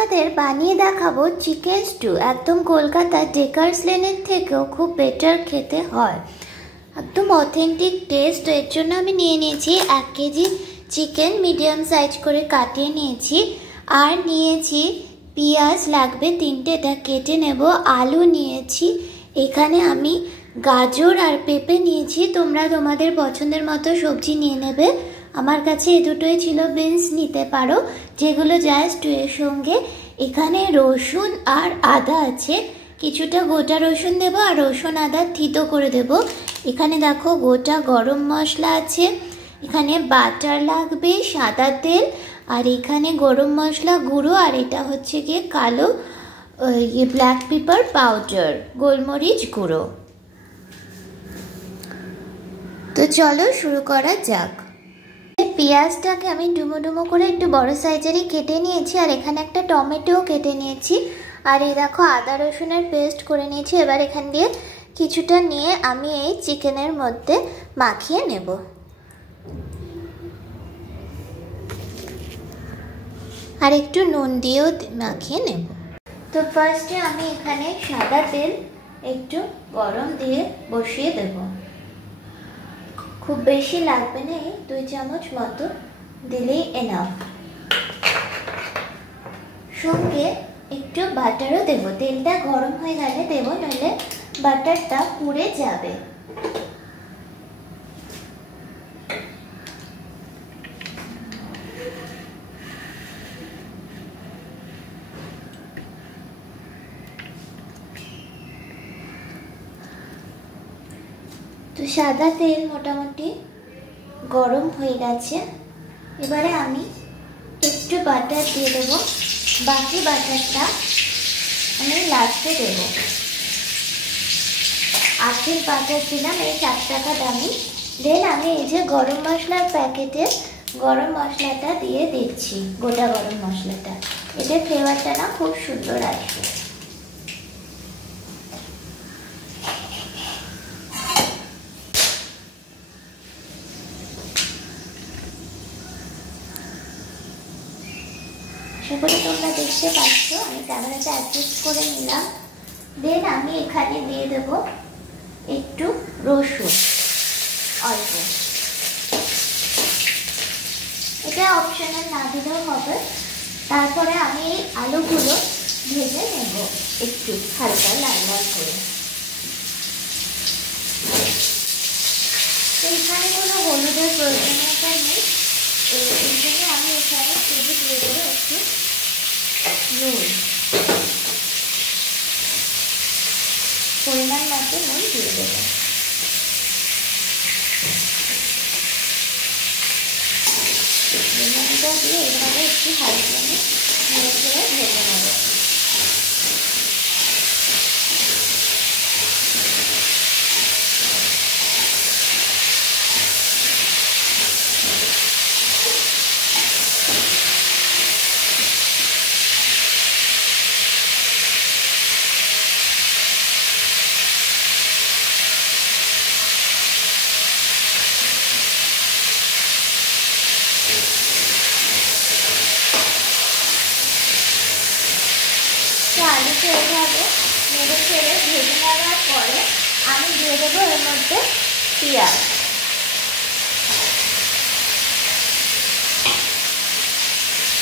তোমাদের বানিয়ে দেখাবো চিকেন স্টু। একদম কলকাতার ডেকার্স লেনের থেকেও খুব বেটার খেতে হয়, একদম অথেন্টিক টেস্ট। এর জন্য আমি নিয়ে নিয়েছি 1 কেজি চিকেন, মিডিয়াম সাইজ করে কাটিয়ে নিয়েছি। আর নিয়েছি পেঁয়াজ লাগবে 3টে, এটা কেটে নেব। আলু নিয়েছি, এখানে আমি গাজর আর পেঁপে নিয়েছি, তোমরা তোমাদের পছন্দের মতো সবজি নিয়ে নেবে। আমার কাছে এই দুটোই ছিল, বিনস নিতে পারো, যেগুলো জাস্ট এর সঙ্গে। এখানে রসুন আর আদা আছে, কিছুটা গোটা রসুন দেবো আর রসুন আদা থিতো করে দেব। এখানে দেখো গোটা গরম মশলা আছে, এখানে বাটার লাগবে, সাদা তেল, আর এখানে গরম মশলা গুঁড়ো, আর এটা হচ্ছে গিয়ে কালো ব্ল্যাক পেপার পাউডার, গোলমরিচ গুঁড়ো। তো চলো শুরু করা যাক। পেঁয়াজটাকে আমি ডুমো ডুমো করে একটু বড় সাইজেরই কেটে নিয়েছি, আর এখানে একটা টমেটোও কেটে নিয়েছি, আর এই দেখো আদা রসুনের পেস্ট করে নিয়েছি। এবার এখান দিয়ে কিছুটা নিয়ে আমি এই চিকেনের মধ্যে মাখিয়ে নেব। আর একটু নুন দিয়েও মাখিয়ে নেব। তো ফার্স্টে আমি এখানে সাদা তেল একটু গরম দিয়ে বসিয়ে দেব। খুব বেশি লাগবে না, এই 2 চামচ মতো দিলেই এনাফ। সঙ্গে একটু বাটারও দেব, তেলটা গরম হয়ে গেলে দেব, নইলে বাটারটা পুড়ে যাবে। তো সাদা তেল মোটামুটি গরম হয়ে গেছে, এবারে আমি একটু বাটার দিয়ে দেবো। বাকি বাটারটা আমি লাস্টে দেব। আখের বাটার দিলাম, এই 4 টাকা দামি। দেন আমি এই যে গরম মশলার প্যাকেটে গরম মশলাটা দিয়ে দিচ্ছি, গোটা গরম মশলাটা। এতে ফ্লেভারটা না খুব সুন্দর আসবে। সেগুলো তোমরা দেখতে পাচ্ছ, আমি ক্যামেরাটা অ্যাডজাস্ট করে নিলাম। দেন আমি এখানে দিয়ে দেব একটু রসুন, অল্প। এটা অপশনাল, না দিলেও হবে। তারপরে আমি এই আলুগুলো ভেজে নেব একটু হালকা লাল লাল করে। তো এখানে কোনো হলুদের প্রয়োজনীয়তা নেই, এই জন্য আমি এখানে শুধু দিয়ে দেবো একটু নুন, পরিমাণ মতো নুন দিয়ে দেবো। নুনটা দিয়ে এভাবে একটু হাই ফ্লেমে নেড়ে চেড়ে ভেজে নেব। আলুকে এইভাবে নেড়ে চেড়ে ভেজে নেওয়ার পরে আমি দিয়ে দেবো এর মধ্যে পেঁয়াজ।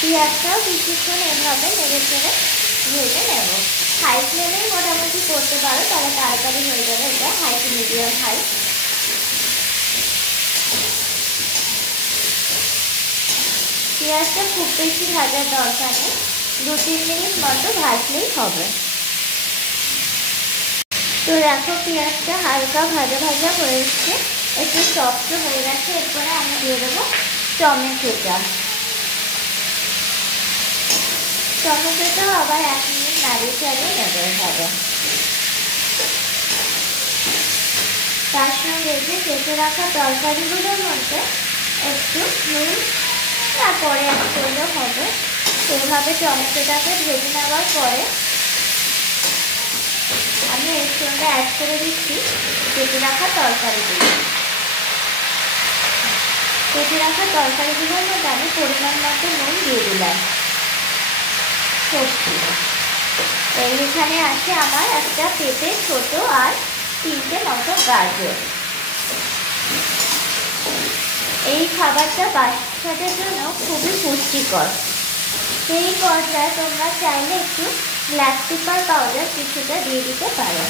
পেঁয়াজটাও কিছুক্ষণ এভাবে নেড়ে চেড়ে ভেজে নেব। হাই ফ্লেমেই মোটামুটি করতে পারো, তাহলে তাড়াতাড়ি হয়ে যাবে। এটা হাই টু মিডিয়াম হাই। পেঁয়াজটা খুব বেশি ভাজার দরকার নেই, 2-3 মিনিট মতো ভাজলেই হবে। তো দেখো পেঁয়াজটা হালকা ভাজা ভাজা হয়ে এসছে, একটু সফট হয়ে গেছে। এরপরে আমি দিয়ে দেবো টমেটোটা। টমেটোটাও আবার 1 মিনিট নাড়িয়ে চাড়িয়ে নেবে হবে। তার সঙ্গে যে কেটে রাখা তরকারিগুলোর মধ্যে একটু নুন, তারপরে এক করলেও হবে। এইভাবে টমেটোটাকে ভেজে নেওয়ার পরে আমি এর সঙ্গে অ্যাড করে দিচ্ছি কেটে রাখা তরকারিগুলো। কেটে রাখা তরকারিগুলোর মধ্যে আমি পরিমাণ মতো নুন দিয়ে দিলাম। সবজি। এইখানে আছে আমার একটা পেঁপে ছোট আর 3টে মতো গাজর। এই খাবারটা বাচ্চাদের জন্য খুবই পুষ্টিকর। এই পর্যায়ে তোমরা চাইলে একটু ব্ল্যাক পেপার পাউডার কিছুটা দিয়ে দিতে পারো।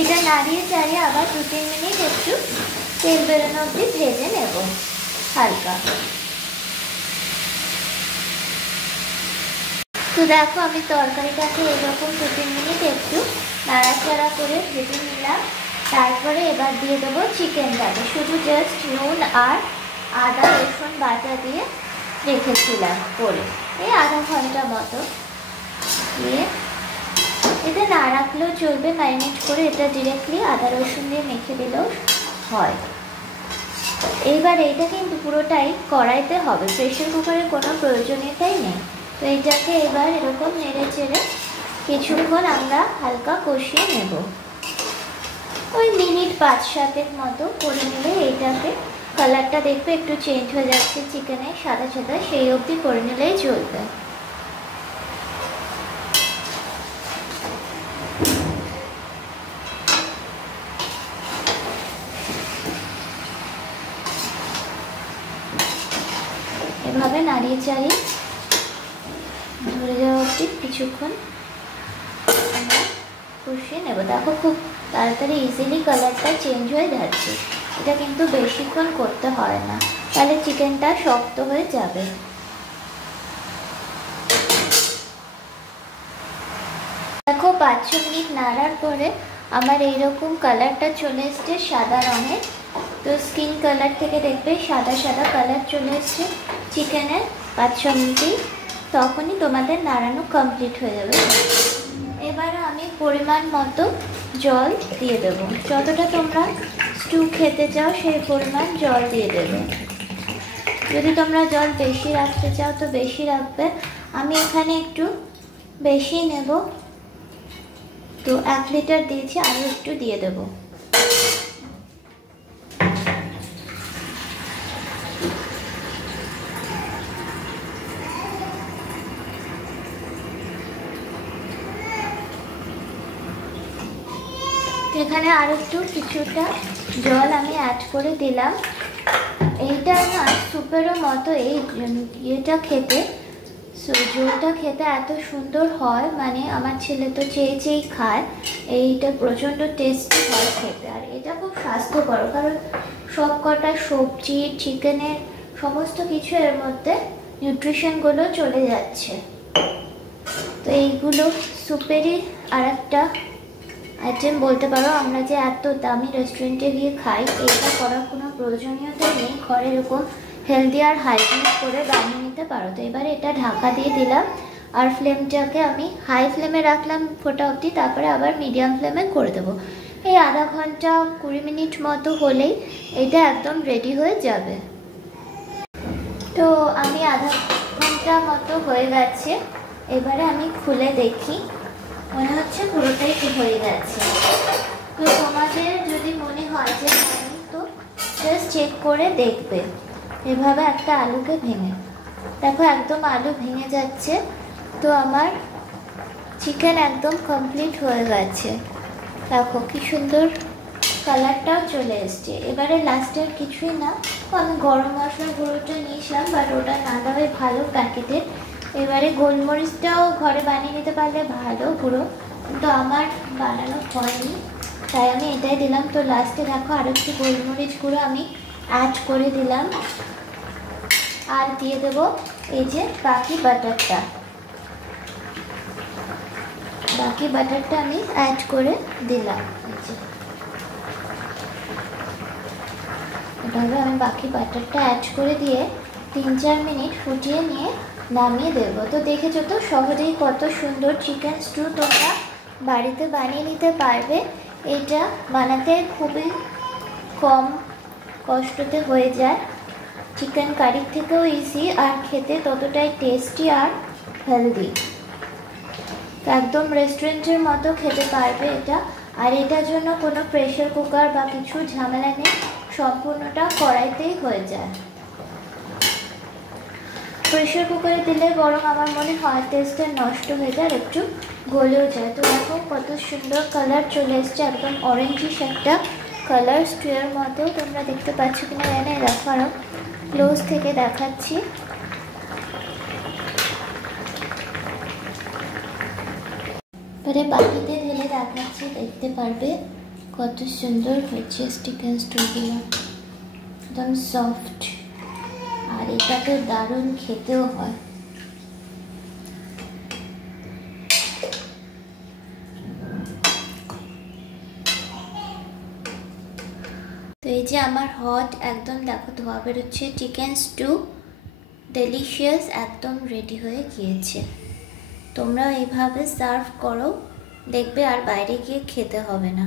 এটা নাড়িয়ে চাড়িয়ে আবার 2-3 মিনিট একটু তেল বেরোনো অবধি ভেজে নেব হালকা। তো দেখো আমি তরকারিটাকে এরকম 2-3 মিনিট একটু নাড়াচাড়া করে ভেজে নিলাম। তারপরে এবার দিয়ে দেবো চিকেনটাকে, শুধু জাস্ট নুন আর আদা রসুন বাটা দিয়ে রেখেছিলাম করে, এই আধা ঘন্টা মতো দিয়ে। এটা না রাখলেও চলবে, ম্যারিনেট করে এটা ডিরেক্টলি আদা রসুন দিয়ে মেখে দিলেও হয়। এইবার এইটা কিন্তু পুরোটাই কড়াইতে হবে, প্রেশার কুকারের কোনো প্রয়োজনীয়তাই নেই। তো এইটাকে এবার এরকম নেড়ে চেড়ে কিছুক্ষণ আমরা হালকা কষিয়ে নেব, ওই মিনিট 5-7 মতো করে নিলে এইটাকে কালারটা দেখবে একটু চেঞ্জ হয়ে যাচ্ছে চিকেনের সাদা সাদা, সেই অবধি করে নিলেই চলবে। এভাবে নাড়িয়ে চাড়িয়ে ধরে যাওয়া অবধি কিছুক্ষণ আমরা কষিয়ে নেব। দেখো খুব তাড়াতাড়ি ইজিলি কালারটা চেঞ্জ হয়ে যাচ্ছে। এটা কিন্তু বেশিক্ষণ করতে হয় না, তাহলে চিকেনটা শক্ত হয়ে যাবে। দেখো 5-6 মিনিট নাড়ার পরে আমার এইরকম কালারটা চলে এসছে সাদা রঙের। তো স্কিন কালার থেকে দেখবে সাদা সাদা কালার চলে এসছে চিকেনের 5-6 মিনিটেই, তখনই তোমাদের নাড়ানো কমপ্লিট হয়ে যাবে। এবার আমি পরিমাণ মতো জল দিয়ে দেবো, যতটা তোমরা স্টু খেতে চাও সেই পরিমাণ জল দিয়ে দেবে। যদি তোমরা জল বেশি রাখতে চাও তো বেশি রাখবে, আমি এখানে একটু বেশি নেব, তো 1 লিটার দিয়েছি, আরও একটু দিয়ে দেবো। এখানে আর একটু কিছুটা জল আমি অ্যাড করে দিলাম। এইটা না স্যুপেরও মতো, এই ইয়েটা খেতে, ঝোলটা খেতে এত সুন্দর হয়, মানে আমার ছেলে তো চেয়ে চেয়েই খায়। এইটা প্রচণ্ড টেস্টি হয় খেতে, আর এটা খুব স্বাস্থ্যকর, কারণ সব কটা সবজি চিকেনের সমস্ত কিছু এর মধ্যে নিউট্রিশনগুলো চলে যাচ্ছে। তো এইগুলো স্যুপেরই আর একটা আইটেম বলতে পারো। আমরা যে এত দামি রেস্টুরেন্টে গিয়ে খাই, এটা করার কোনো প্রয়োজনীয়তা নেই, ঘরে এরকম হেলদি আর হাইজিনিক করে বানিয়ে নিতে পারো। তো এবারে এটা ঢাকা দিয়ে দিলাম, আর ফ্লেমটাকে আমি হাই ফ্লেমে রাখলাম ফোটা অবধি, তারপরে আবার মিডিয়াম ফ্লেমে করে দেবো। এই আধা ঘন্টা 20 মিনিট মতো হলেই এটা একদম রেডি হয়ে যাবে। তো আমি আধা ঘন্টা মতো হয়ে গেছে, এবারে আমি খুলে দেখি, মনে হচ্ছে পুরোটাই হয়ে গেছে। তো তোমাদের যদি মনে হয় যে তো জাস্ট চেক করে দেখবে, এভাবে একটা আলুকে ভেঙে দেখো, একদম আলু ভেঙে যাচ্ছে। তো আমার চিকেন একদম কমপ্লিট হয়ে গেছে, দেখো কি সুন্দর কালারটাও চলে এসছে। এবারে লাস্টের কিছুই না, আমি গরম মশলার গুঁড়োটা নিয়েছিলাম, বাট ওটা না দেওয়াই ভালো প্যাকেটের। এবারে গোলমরিচটাও ঘরে বানিয়ে নিতে পারলে ভালো গুঁড়ো, কিন্তু আমার বানানো হয়নি, তাই আমি এটাই দিলাম। তো লাস্টে দেখো আর একটু গোলমরিচ গুঁড়ো আমি অ্যাড করে দিলাম, আর দিয়ে দেবো এই যে বাকি বাটারটা, আমি অ্যাড করে দিলাম। এভাবে আমি বাকি বাটারটা অ্যাড করে দিয়ে 3-4 মিনিট ফুটিয়ে নিয়ে নামিয়ে দেবো। তো দেখেছো তো সহজেই কত সুন্দর চিকেন স্টু তোমরা বাড়িতে বানিয়ে নিতে পারবে। এটা বানাতে খুবই কম কষ্টতে হয়ে যায়, চিকেন কারির থেকেও ইজি, আর খেতে ততটাই টেস্টি আর হেলদি। একদম রেস্টুরেন্টের মতো খেতে পারবে এটা। আর এটার জন্য কোনো প্রেশার কুকার বা কিছু ঝামেলা নেই, সম্পূর্ণটা কড়াইতেই হয়ে যায়। প্রেশার কুকারে দিলে বরং আমার মনে হয় টেস্টটা নষ্ট হয়ে যায়, একটু গলেও যায়। তো দেখো কত সুন্দর কালার চলে এসছে, একদম অরেঞ্জিশ একটা কালার, স্টুয়ের মতো। তোমরা দেখতে পাচ্ছ কিনা জানি, দেখো আরো ক্লোজ থেকে দেখাচ্ছি। এবারে বাটিতে ঢেলে দেখাচ্ছি, দেখতে পারবে কত সুন্দর হয়েছে চিকেন স্টুগুলো, একদম সফট। আর এটা তো দারুণ খেতেও হয়। তো এই যে আমার হট একদম দেখো ধোয়া বেরোচ্ছে চিকেন স্টু, ডেলিশিয়াস, একদম রেডি হয়ে গিয়েছে। তোমরা এইভাবে সার্ভ করো, দেখবে আর বাইরে গিয়ে খেতে হবে না।